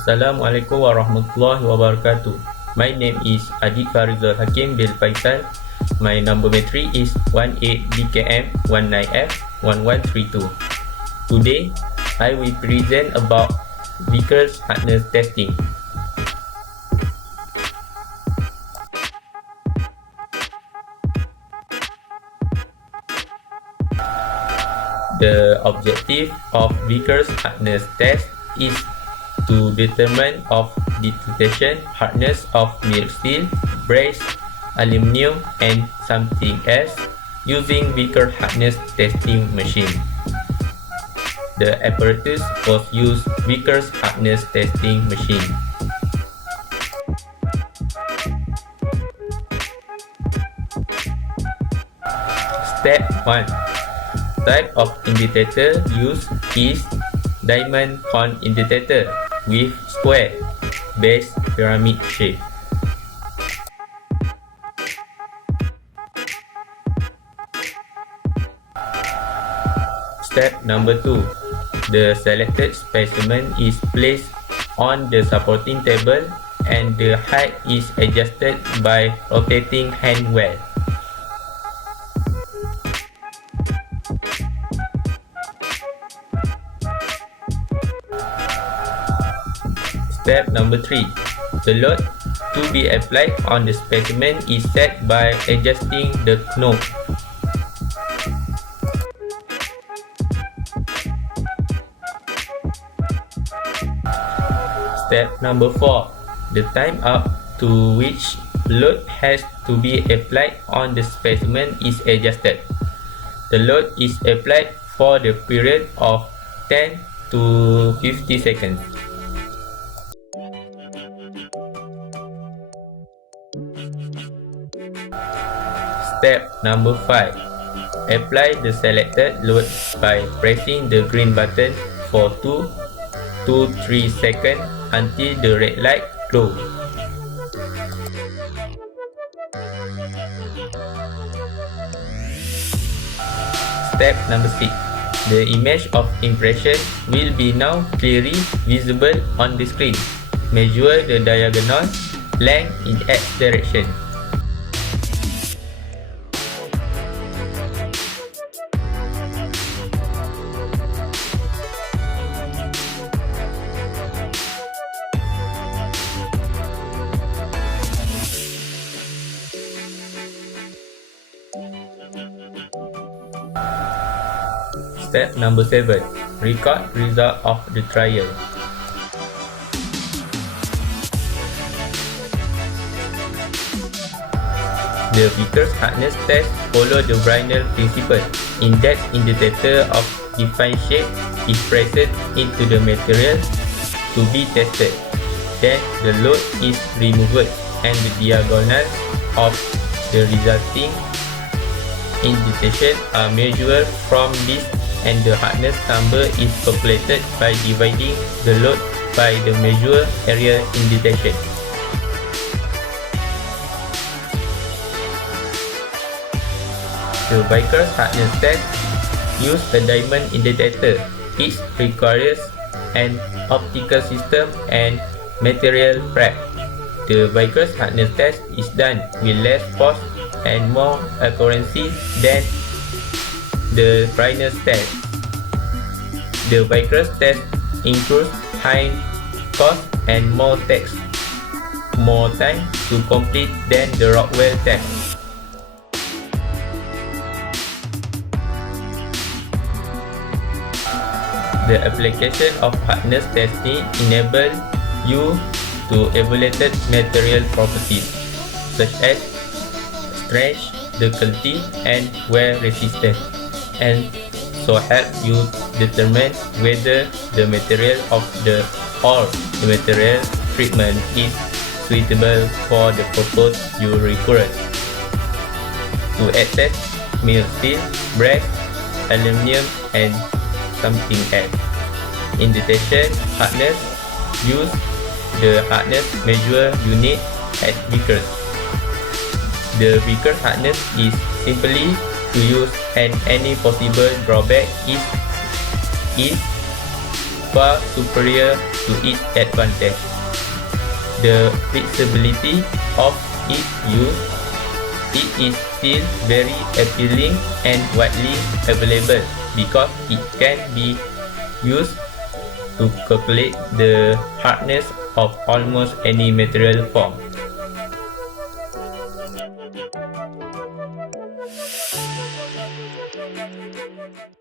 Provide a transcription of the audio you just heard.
Assalamualaikum warahmatullahi wabarakatuh. My name is Adib Farizal Hakim bin Faisal. My number matric is 18BKM19F1132. Today, I will present about Vickers hardness testing. The objective of Vickers hardness test is to determine of indentation hardness of mild steel, brass, aluminium, and something else using Vickers hardness testing machine. The apparatus was used Vickers hardness testing machine. Step 1. Type of indentator used is diamond cone indentator with square base pyramid shape. Step number 2. The selected specimen is placed on the supporting table and the height is adjusted by rotating hand well. Step number 3. The load to be applied on the specimen is set by adjusting the knob. Step number 4. The time up to which load has to be applied on the specimen is adjusted. The load is applied for the period of 10 to 50 seconds. Step number 5. Apply the selected load by pressing the green button for 2 to 3 seconds until the red light glows. Step number 6. The image of impression will be now clearly visible on the screen. Measure the diagonal length in X direction. Step number 7. Record result of the trial. The Vickers hardness test follow the Brinell principle. In that indentator of defined shape is pressed into the material to be tested. Then the load is removed and the diagonal of the resulting indentation are measured from this, and the hardness number is calculated by dividing the load by the measured area indentation. The Vickers hardness test use a diamond indentator. It requires an optical system and material prep. The Vickers hardness test is done with less force and more accuracy than the Brinell test. The Vickers test includes high cost and more time to complete than the Rockwell test. The application of hardness testing enables you to evaluate material properties such as stretch, ductility, and wear resistance, and so help you determine whether the material of the material treatment is suitable for the purpose you require. To assess mild steel, brass, aluminium, and something else. Indentation hardness. Use the hardness measure unit at Vickers. The Vickers hardness is simply to use, and any possible drawback is far superior to its advantage. The flexibility of its use, it is still very appealing and widely available because it can be used to calculate the hardness of almost any material form.